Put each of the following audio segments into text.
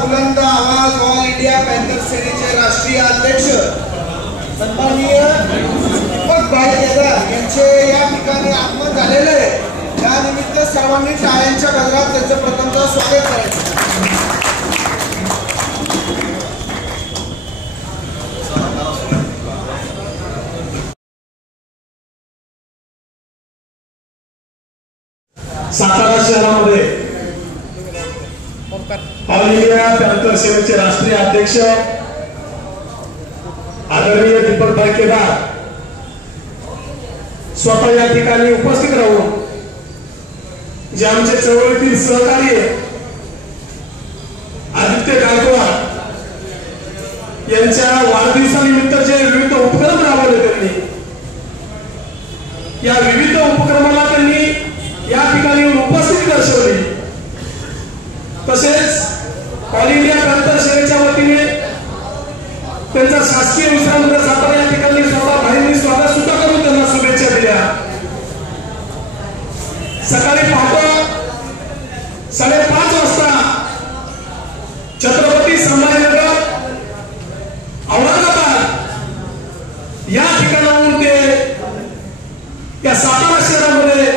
बुलंद आवाज all India panther सेनेचे राष्ट्रीय अध्यक्ष सन्माननीय दीपक भाई केदार यांचे या ठिकाणी आगमन झालेले आहे। त्यानिमित्त सर्वांनी टाळ्यांच्या गजरात त्यांचं प्रथमतः स्वागत करायचं। सातारा शहरामध्ये ऑल इंडिया पॅन्थर सेनेचे राष्ट्रीय अध्यक्ष आदरणीय दीपक भाई केदार स्वतः या ठिकाणी उपस्थित राहून जे आमचे चळवळीतील सहकारी आदित्य गायकवाड यांच्या वाढदिवसानिमित्त जे विविध उपक्रम राबवले त्यांनी या विविध उपक्रमाला त्यांनी या ठिकाणी उपस्थिती दर्शवली। तसेच ऑल इंडिया पॅन्थर सेनेच्या वतीने त्यांचा शासकीय विश्रामगृह सातारा या ठिकाणी स्वतः भाईंनी स्वागत सुद्धा करून त्यांना शुभेच्छा दिल्या। सकाळी पहाटे 5:30 वाजता छत्रपती संभाजीनगर औरंगाबाद या ठिकाणाहून ते या सातारा शहरामध्ये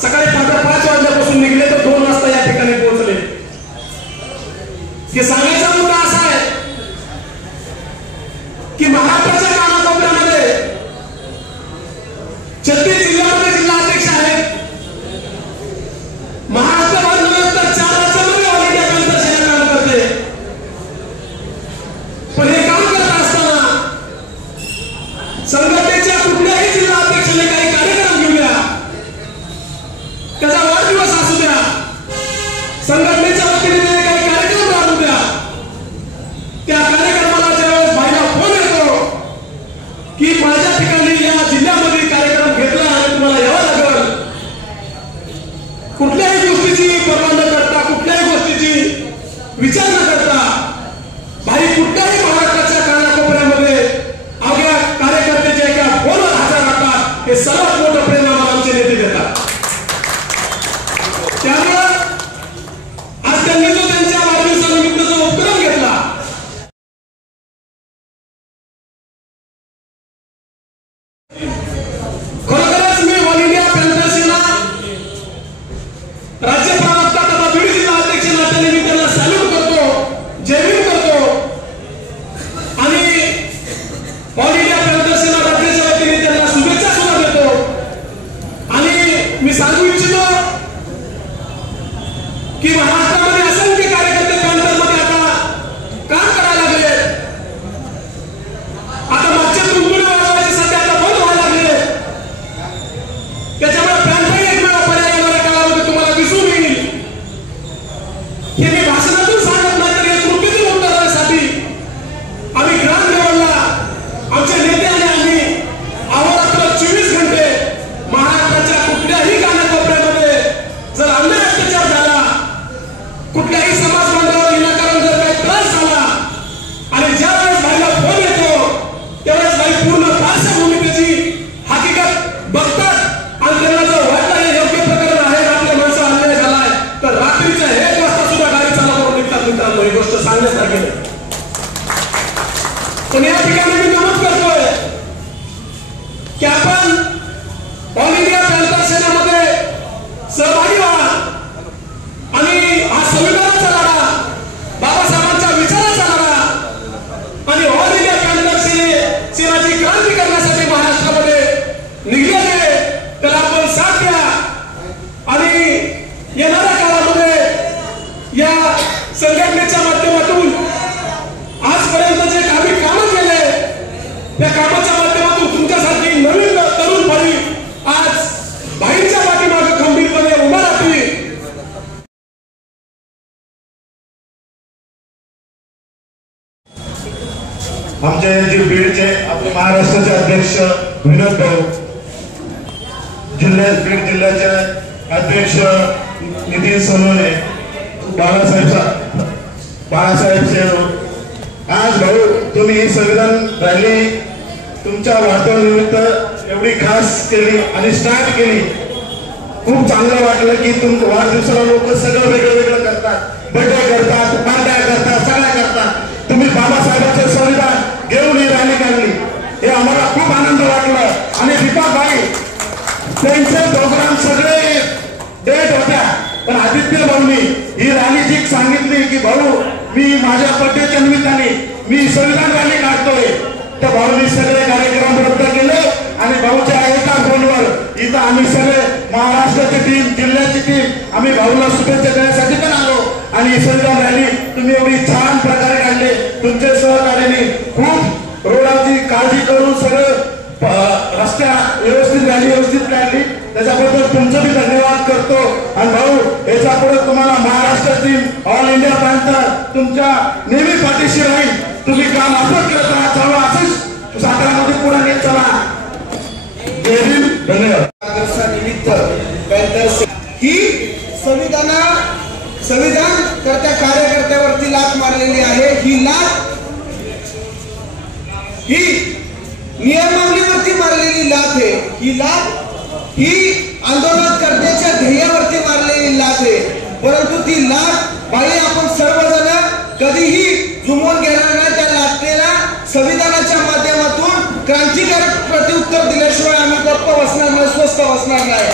सकाळी 5:05 वाजल्यापासून निघले तर 2 वाजता या ठिकाणी पोहोचले। हे सांगायचा मुद्दा असा आहे की महाराष्ट्राच्या कानाकोपऱ्यामध्ये 36 जिल्ह्यामध्ये जिल्हा अध्यक्ष आहेत। महाराष्ट्रावर नंतर 4 राज्यामध्ये ऑल इंडिया पॅन्थर सेना काम करते। पण हे काम करत असताना संघटनेच्या कुठल्याही जिल्हा अध्यक्षाने काही कार्यक्रम घेऊया, त्याचा वाढदिवस असू द्या, संघटनेच्या वतीने काही कार्यक्रम राबवू द्या, त्या कार्यक्रमाला ज्यावेळेस भाईला फोन येतो की माझ्या ठिकाणी या जिल्ह्यामध्ये कार्यक्रम घेतला आणि तुम्हाला यावं लागेल, कुठल्याही गोष्टीची पर्वा न करता, कुठल्याही गोष्टीची विचार न करता भाई कुठल्याही महाराष्ट्राच्या कानाकोपऱ्यामध्ये अवघ्या कार्यकर्त्याच्या एका फोनवर हजर राहतात। हे सर्वात मोठं प्रेम आम्हाला आमचे नेते देतात। त्यामुळे आज त्यांनी जो त्यांच्या वाढदिवसानिमित्त जो उपक्रम घेतला, खरोखरच मी ऑल इंडिया पॅन्थर सेना राज्य प्रवक्ता तथा बीड जिल्हा अध्यक्ष नात्याने मी त्यांना सॅल्यूट करतो, जय भीम करतो आणि ऑल इंडिया पॅन्थर सेना राज्याच्या वतीने त्यांना शुभेच्छा सुद्धा देतो। आणि मी सांगू इच्छितो की महाराष्ट्रामध्ये असंख्य कार्यकर्ते पॅन्थरमध्ये आता काम करायला लागले। आता मागच्या तुंबुडे वाजवायचे सध्या आता बंद व्हायला लागले। पण या ठिकाणी मी नमूद करतोय की आपण ऑल इंडिया पॅन्थर सेनेमध्ये सहभागी व्हा आणि हा संविधानाचा लढा, बाबासाहेबांच्या विचाराचा लढा आणि ऑल इंडिया पॅन्थर सेनेची क्रांती करण्यासाठी महाराष्ट्रामध्ये निघलेले त्याला आपण साथ द्या आणि येणाऱ्या काळामध्ये या संघटनेच्या माध्यमातून आजपर्यंत जे आम्ही कामं केले त्या कामाच्या माध्यमातून तुमच्यासाठी नवीन तरुण पिढी आज बाईंच्या पाठीमागे खंबीरपणे उभा राहते. आमचे जे बीडचे आपले महाराष्ट्राचे अध्यक्ष विनोद भाऊ, बीड जिल्ह्याचे अध्यक्ष नितीन सोनवणे, बाळासाहेब शेरू, आज भाऊ तुम्ही ही संविधान रॅली तुमच्या वाढदिवसानिमित्त एवढी खास केली आणि स्टार्ट केली. खूप चांगलं वाटलं की वाढदिवसाला लोक सगळं वेगळं वेगळं करतात, बर्थडे करतात, पार्ट्या करतात, सगळ्या करतात. तुम्ही बाबासाहेबांचे संविधान घेऊन ही रॅली काढली, हे आम्हाला खूप आनंद वाटलं. आणि दीपाबाई त्यांचे प्रोग्राम सगळे डेट होत्या, पण आदित्य भाऊनी ही रॅली जी सांगितली की भाऊ मी माझ्या बर्थडेच्या निमित्ताने मी संविधान रॅली काढतोय, तर भाऊनी सगळे कार्यक्रम रद्द केले आणि भाऊच्या एका फोनवर इथं आम्ही सगळे महाराष्ट्राची टीम, जिल्ह्याची टीम आम्ही भाऊला शुभेच्छा देण्यासाठी पण आलो. आणि संविधान रॅली तुम्ही एवढी छान प्रकारे काढले, तुमच्या सहकार्याने खूप रोडाची काळजी करून सगळं रस्त्या व्यवस्थित रॅली व्यवस्थित काढली, त्याच्याबद्दल तुमचं मी धन्यवाद करतो. आणि भाऊ याच्या पुढे तुम्हाला महाराष्ट्रातील ऑल इंडिया पॅन्थर तुमच्या नेहमी पाठीशी राहील. तुम्ही काम असंच करत राहा, चला असंच साताऱ्यामध्ये पुढे नेत चला. जय हिंद, धन्यवाद. निमित्त पॅन्थर ही संविधान करत्या कार्यकर्त्यावरती लाथ मारलेली आहे. ही लाथ ही नियमावलीवरती मारलेली लाथ आहे. ही लाथ ही आंदोलनकर्त्याच्या ध्येयावरती मारलेली लाथ आहे. परंतु ती लाथ बाई आपण सर्वजण कधीही जुमवून घेणार नाही. त्या लाथेला संविधानाच्या माध्यमातून क्रांतिकारक प्रत्युत्तर दिल्याशिवाय आम्ही गप्प बसणार नाही, स्वस्थ बसणार नाही,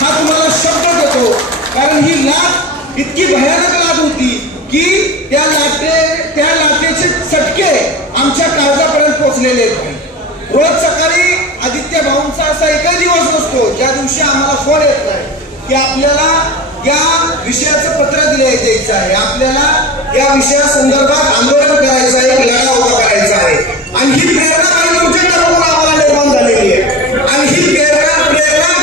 हा तुम्हाला शब्द देतो. कारण ही लाथ इतकी भयानक लाथ होती की त्या लाथेचे चटके आमच्या काळजापर्यंत पोहोचलेले आहेत. रोज सकाळी आदित्य भाऊंचा असा एकही दिवस नसतो ज्या दिवशी आम्हाला फोन येत नाही की आपल्याला या विषयाचं पत्र द्यायचं आहे, आपल्याला या विषयासंदर्भात आंदोलन करायचं आहे, लढा उभा करायचा आहे. आणि ही प्रेरणा काही तुमच्याकडून आम्हाला निर्माण झालेली आहे. आणि ही प्रेरणा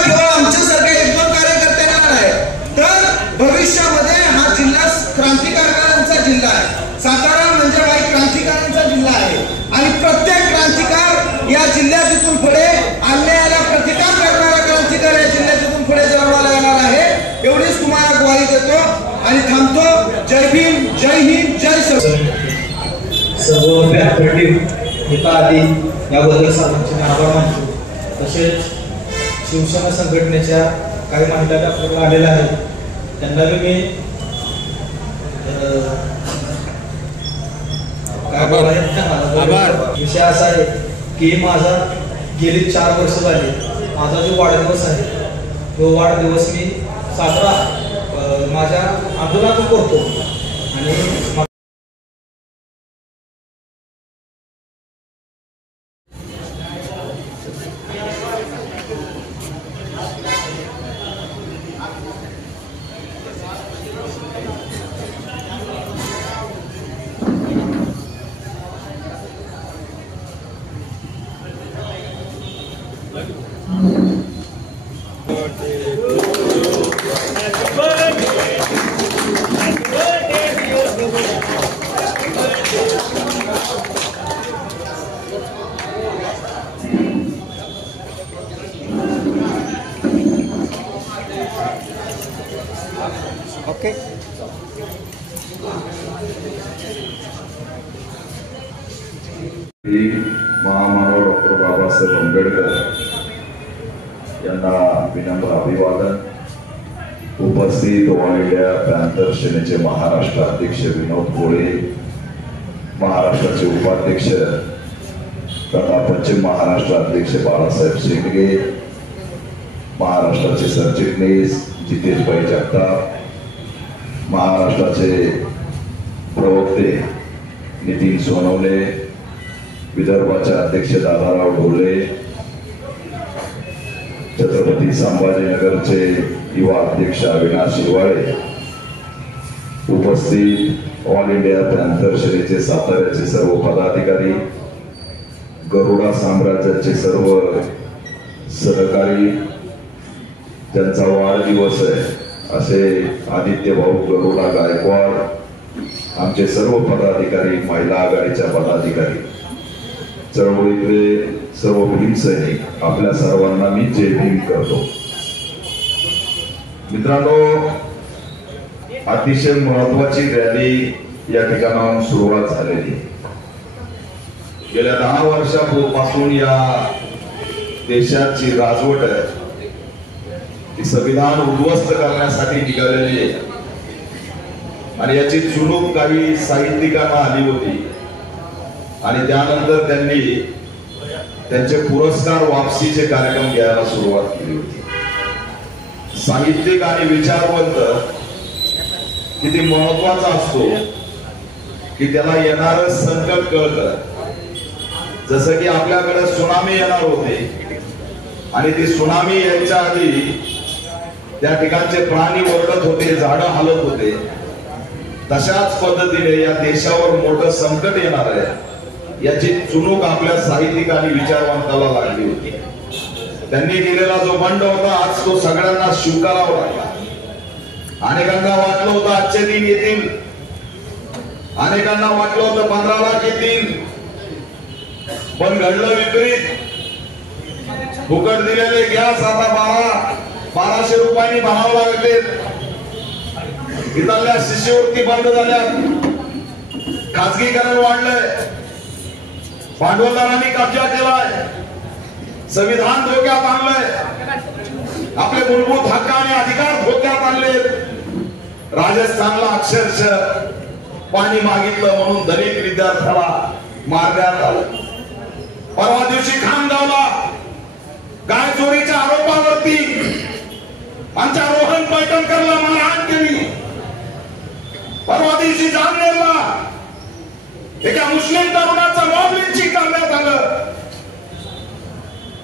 केवळ आमच्यासारख्या एक दोन कार्यकर्त्यांना नाही, तर भविष्यामध्ये हा जिल्हा क्रांतिकारकांचा जिल्हा आहे. सातारा म्हणजे बाई क्रांतिकारांचा जिल्हा आहे. आणि प्रत्येक क्रांतिकार या जिल्ह्यात इथून पुढे अन्यायाला प्रतिकार करणारा क्रांतिकार या जिल्ह्यात इथून पुढे जन्माला येणार आहे. एवढीच तुम्हाला ग्वाही देतो आणि थांबतो. जय भीम, जय हिंद, जय सर्व एका आधी याबद्दल सर्वांचे आभार मानतो. तसेच शिवसेना संघटनेच्या काही महिला आपल्याला आलेल्या आहेत, त्यांना मी विषय असा आहे की माझा गेली 4 वर्ष झाली माझा जो वाढदिवस आहे तो वाढदिवस मी साजरा माझ्या आंदोलनातून करतो. आणि ओके. महामानव डॉक्टर बाबासाहेब आंबेडकर यांना विनम्र अभिवादन. उपस्थित ऑल इंडिया पॅन्थर सेनेचे महाराष्ट्र अध्यक्ष विनोद कोळे, महाराष्ट्राचे उपाध्यक्ष तथा पश्चिम महाराष्ट्र अध्यक्ष बाळासाहेब शेंडगे, महाराष्ट्राचे सरचिटणीस जितेशभाई जगताप, महाराष्ट्राचे प्रवक्ते नितीन सोनवणे, विदर्भाचे अध्यक्ष दादाराव ढोले, छत्रपती संभाजीनगरचे युवा अध्यक्ष अविनाश हिवाळे, उपस्थित ऑल इंडिया पॅन्थर सेनेचे साताऱ्याचे सर्व पदाधिकारी, गरुडा साम्राज्याचे सर्व सहकारी, ज्यांचा वाढदिवस आहे असे आदित्य भाऊ गरुडा गायकवाड, आमचे सर्व पदाधिकारी, महिला आघाडीच्या पदाधिकारी, चळवळीतले सर्व भीम सैनिक, आपल्या सर्वांना मी जय भीम करतो. मित्रांनो, अतिशय महत्वाची रॅली या ठिकाणाहून सुरुवात झालेली. गेल्या 10 वर्षापासून या देशाची राजवट आहे ती संविधान उद्ध्वस्त करण्यासाठी निघालेली आहे आणि याची चुणूक काही साहित्यिकांना आली होती आणि त्यानंतर त्यांनी त्यांचे पुरस्कार वापसीचे कार्यक्रम घ्यायला सुरुवात केली होती. साहित्यिक आणि विचारवंत किती महत्वाचा असतो की त्याला येणारं संकट कळतं. जसं की आपल्याकडे सुनामी येणार होते आणि ती सुनामी यायच्या आधी त्या ठिकाणचे प्राणी ओरडत होते, झाडं हालत होते, तशाच पद्धतीने या देशावर मोठं संकट येणार आहे याची चुणूक आपल्या साहित्यिक आणि विचारवंताला लागली होती. त्यांनी केलेला जो बंड होता आज तो सगळ्यांना स्वीकारावा लागला. अनेकांना वाटलं होतं आजचे दिन येतील, अनेकांना वाटलं होतं 15 लाख येतील, पण घडलं विपरीत. फुकट दिलेले गॅस आता 1200 रुपयांनी भरावं लागले. इथल्या शिष्यवृत्ती बंद झाल्या, खाजगीकरण वाढलंय, भांडवलदारांनी कब्जा केलाय, संविधान धोक्यात आणलंय, आपले मूलभूत हक्क आणि अधिकार धोक्यात आणले. राजस्थानला अक्षरशः पाणी मागितलं म्हणून दलित विद्यार्थ्याला मारण्यात आलं. परवा दिवशी खामगावला गाय चोरीच्या आरोपावरती आमच्या रोहन पैठणकरला मारहाण केली. परवा दिवशी जामनेरला एका मुस्लिम तरुणाचं मॉब लिंचिंग करण्यात आलं.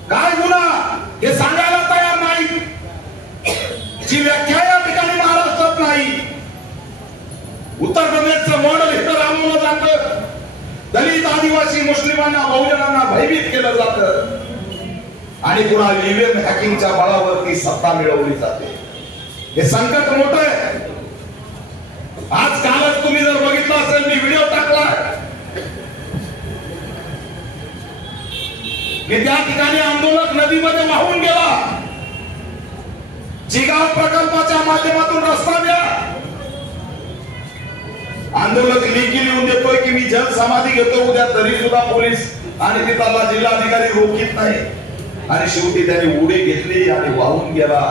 काय गुन्हा हे सांगायला तयार नाही, जी व्याख्या या ठिकाणी महाराष्ट्रात नाही. उत्तर प्रदेशचं मॉडेल इथं राबवलं जातं. दलित, आदिवासी, मुस्लिमांना, बहुजनांना भयभीत केलं जातं आणि पुन्हा ईव्हीएम हॅकिंगच्या बळावरती सत्ता मिळवली जाते. हे संकट मोठं आहे. आज कालच तुम्ही जर बघितलं असेल, मी व्हिडिओ टाकला की त्या ठिकाणी आंदोलक नदीमध्ये वाहून गेला. जिगाव प्रकल्पाच्या माध्यमातून रस्ता द्या. आंदोलक लेखी लिहून देतोय की मी जल समाधी घेतो उद्या, तरी सुद्धा पोलीस आणि तिथला जिल्हाधिकारी रोखीत नाही. आणि शेवटी त्यांनी उडी घेतली आणि वाहून गेला.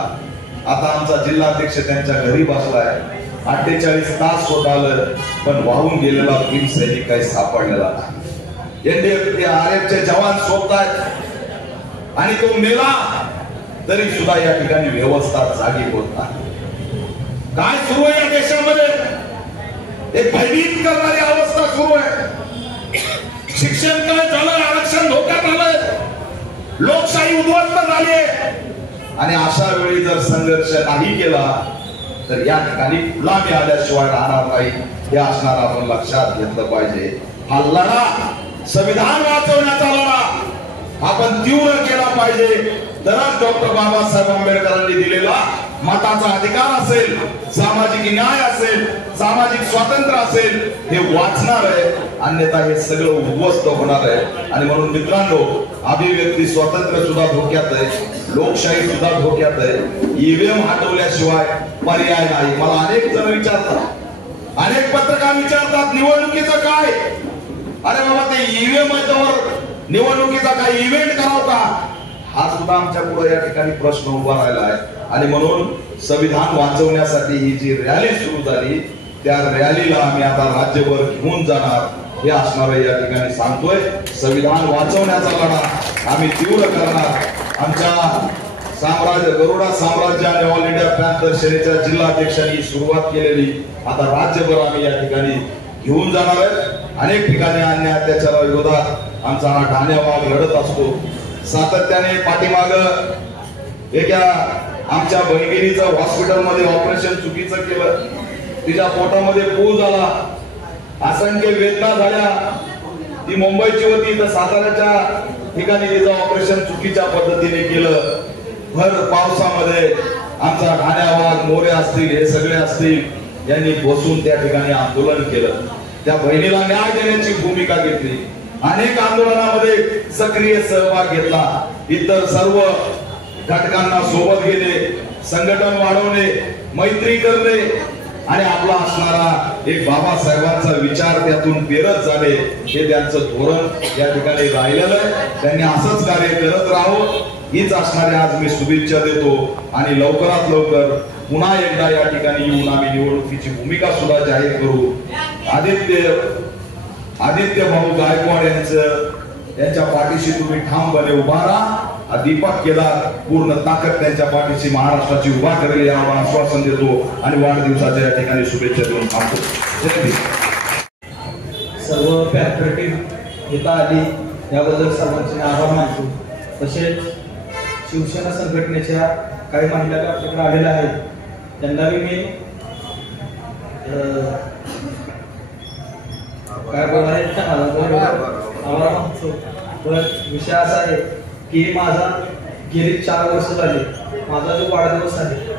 आता आमचा जिल्हाध्यक्ष त्यांच्या घरी बसलाय. 48 तास होत आलं पण वाहून गेलेला भीम सैनिक काही सापडलेला नाही. एनडीआरएफचे जवान शोधतायत आणि तो मेला तरी सुद्धा या ठिकाणी व्यवस्था जागी होत नाही. काय सुरू आहे या देशामध्ये? एक भयभीत करणारी अवस्था सुरू आहे. शिक्षण काय झालं, आरक्षण धोक्यात आलंय, लोकशाही उद्ध्वस्त झाली आणि अशा वेळी जर संघर्ष नाही केला तर या ठिकाणी गुलामी आल्याशिवाय राहणार नाही. हे असणार आपण लक्षात घेतलं पाहिजे. हा लढा, संविधान वाचवण्याचा लढा आपण तीव्र केला पाहिजे. तरच डॉक्टर बाबासाहेब आंबेडकरांनी दिलेला मताचा अधिकार असेल, सामाजिक न्याय असेल, सामाजिक स्वातंत्र्य असेल हे वाचणार आहे. अन्यथा हे सगळं उद्ध्वस्त होणार आहे. आणि म्हणून मित्रांनो, अभिव्यक्ती स्वातंत्र्य सुद्धा धोक्यात आहे, लोकशाही सुद्धा धोक्यात आहे. ईव्हीएम हटवल्याशिवाय पर्याय नाही. मला अनेक जण विचारतात, अनेक पत्रकार विचारतात निवडणुकीचं काय? अरे बाबा, ते ईव्हीएम निवडणुकीचा काय इव्हेंट करावं का? हा सुद्धा आमच्या पुढे या ठिकाणी प्रश्न उभा राहिला आहे. आणि म्हणून संविधान वाचवण्यासाठी ही जी रॅली सुरू झाली त्या रॅलीला आम्ही आता राज्यभर घेऊन जाणार. हे असणार या ठिकाणी सांगतोय. संविधान वाचवण्याचा लढा आम्ही तीव्र करणार. आमच्या गरुडा साम्राज्य आणि ऑल इंडिया पॅन्थर सेनेच्या जिल्हाध्यक्षांनी सुरुवात केलेली आता राज्यभर आम्ही या ठिकाणी घेऊन जाणार आहे. अनेक ठिकाणी अन्याय अत्याचाराविरोधात आमचा हा ठाण्या वाघ लढत असतो. सातत्याने पाठीमाग एका आमच्या बहिणीचं हॉस्पिटलमध्ये ऑपरेशन चुकीचं केलं, तिच्या पोटामध्ये पू झाला, असंख्य वेदना झाल्या. ती मुंबईची होती तर साताऱ्याच्या ठिकाणी तिचं ऑपरेशन चुकीच्या पद्धतीने केलं. भर पावसामध्ये आमचा ठाण्या वाघ, मोरे असतील, हे सगळे असतील, यांनी बसून त्या ठिकाणी आंदोलन केलं. त्या बहिणीला न्याय देण्याची भूमिका घेतली. अनेक आंदोलनामध्ये सक्रिय सहभाग घेतला. इतर सर्व घटकांना सोबत गेले, संघटन वाढवणे, मैत्री करणे आणि आपला असणारा एक बाबासाहेबांचा विचार त्यातून पेरत झाले. हे त्यांचं धोरण या ठिकाणी राहिलेलं आहे. त्यांनी असंच कार्य करत राहावं हीच असणारी आज मी शुभेच्छा देतो. आणि लवकरात लवकर पुन्हा एकदा या ठिकाणी येऊन आम्ही निवडणुकीची भूमिका सुद्धा जाहीर करू. आदित्य भाऊ गायकवाड यांच्या पाठीशी तुम्ही ठामपणे उभा राहा. दीपक केदार पूर्ण ताकद त्यांच्या पाठीशी महाराष्ट्राची उभा करेल यावर आश्वासन देतो आणि वाढदिवसाच्या या ठिकाणी शुभेच्छा देऊन थांबतो. जय भीम. सर्व पॅन्थर टीम इथं आली याबद्दल सर्वांचे आभार मानतो. तसेच शिवसेना संघटनेच्या काही महिला आपल्याकडे आलेल्या आहेत, त्यांनाही मी काय बोलायचं आभार मानतो. पण विषय असा आहे की माझा गेली 4 वर्ष झाले माझा जो वाढदिवस आहे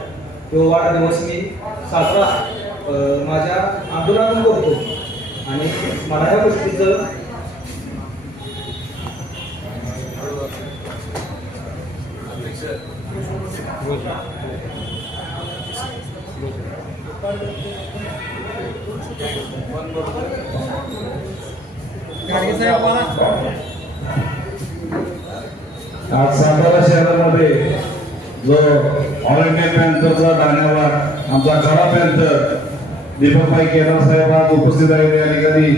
तो वाढदिवस मी साजरा माझ्या आंदोलनातून करतो. आणि मला या गोष्टीचं आज सातारा शहरामध्ये जो ऑल इंडिया पॅन्थरचा ठाण्यावर आमचा खरा पॅन्थर दीपकभाई केदार साहेब आज उपस्थित आहेत या ठिकाणी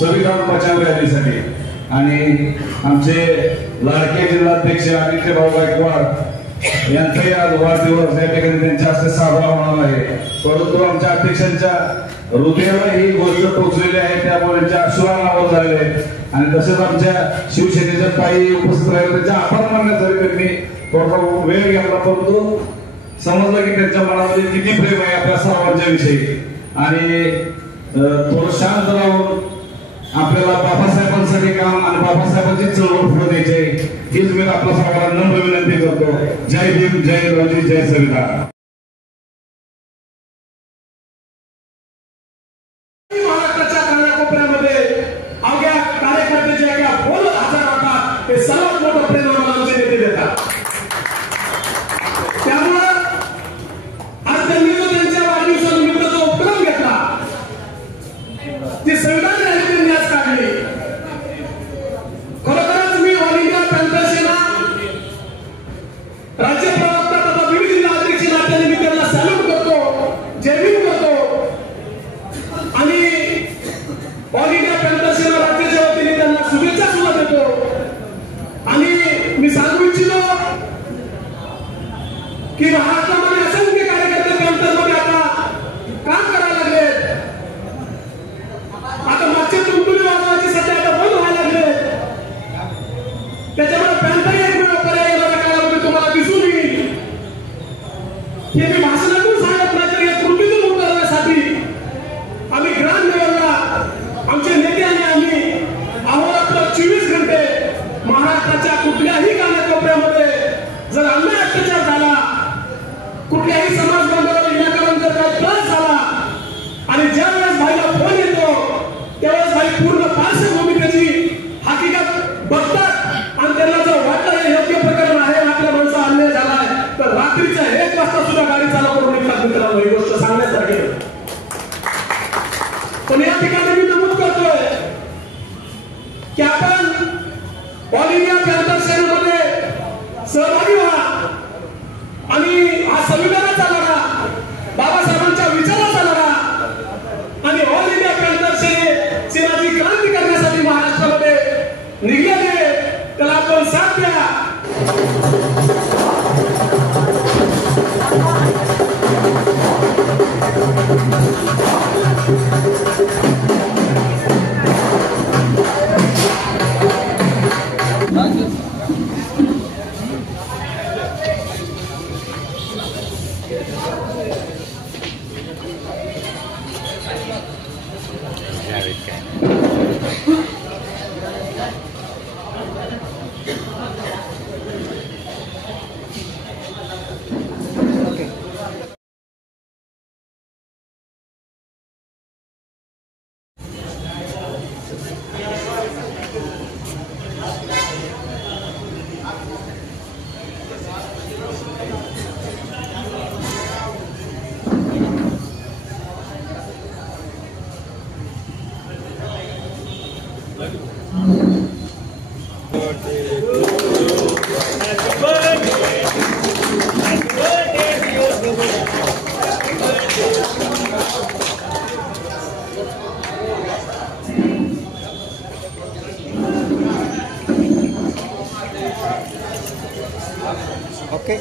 संविधान बचाव रॅलीसाठी. आणि आमचे लाडके जिल्हाध्यक्ष आदित्य भाऊ गायकवाड यांचाही आज वाढदिवस या ठिकाणी त्यांच्या हस्ते साजरा होणार आहे. परंतु आमच्या अध्यक्षांच्या हृदयाला ही गोष्ट टोचलेली आहे, त्यामुळे त्यांच्या अश्रुनावर झालेले आहेत. आणि तसेच आमच्या शिवसेनेच्या काही उपस्थित राहिले त्यांच्या आभार मानण्यासाठी त्यांनी थोडा वेळ घेतला, परंतु समजलं की त्यांच्या मनामध्ये किती प्रेम आहे आपल्या सर्वांच्या विषयी. आणि थोडं शांत राहून आपल्याला बाबासाहेबांसाठी काम आणि बाबासाहेबांची चळवळ पुढे द्यायची आहे हीच मी आपल्या सर्वांना नम्र विनंती करतो. जय भीम, जय रावजी, जय संविधान. महाराष्ट्राच्या कानाकोपऱ्यामध्ये अवघ्या कार्यकर्त्याच्या एका बोलत हजार होतात हे सर्वात मोठं प्रेम आमचे नेते देतात. त्यामुळं आज त्यांनी जो त्यांच्या वाढदिवसानिमित्त जो उपक्रम घेतला ती संविधान रॅली त्यांनी आज काढली. खरोखरच मी ऑल इंडिया पॅन्थर सेना राज्य प्रवक्ता तथा बीड जिल्हा अध्यक्ष नात्याने मी त्यांना सॅल्यूट करतो, जय भीम करतो. आणि ऑल इंडिया पॅन्थर सेना राज्याच्या वतीने त्यांना शुभेच्छा सुद्धा देतो. आणि मी सांगू इच्छितो की महाराष्ट्रामध्ये असंख्य कार्यकर्ते पॅन्थरमध्ये आता काम करायला लागले. आता मागचे तुमतुमी वाजवायची सध्या आता बंद व्हायला लागले. त्याच्यामुळे पॅन्थर एकमेव पर्याय येणाऱ्या काळामध्ये तुम्हाला दिसून येईल. हे मी भाषणातून सांगत नाही तर या कृतीतून उतरण्यासाठी आम्ही ग्राम लेवलला आमचे नेते आणि आम्ही अहोरात्र 24 घंटे महाराष्ट्राच्या कुठल्याही कानाकोपऱ्यामध्ये जर अन्याय अत्याचार झाला, कुठल्याही समाज बांधवाला विनाकारण जर काही त्रास झाला आणि ज्या वेळेस भाईला फोन येतो त्यावेळेस भाई पूर्ण पार्श्वभूमी त्याची हकीकत बघतात आणि त्यांना जर वाटतं हे योग्य प्रकरण आहे, आपल्या माणसा अन्याय झालाय तर रात्रीच्या 1 वाजता सुद्धा गाडी चालू करून निघतात. मित्रांनो, ही गोष्ट सांगण्यासाठी. पण या ठिकाणी मी नमूद करतोय की आपण ऑल इंडिया पॅन्थर सेनेमध्ये सहभागी व्हा आणि हा संविधानाचा लढा, बाबासाहेबांच्या विचाराचा लढा आणि ऑल इंडिया पॅन्थर सेनेची क्रांती करण्यासाठी निघाले त्याला आपण साथ द्या. ओके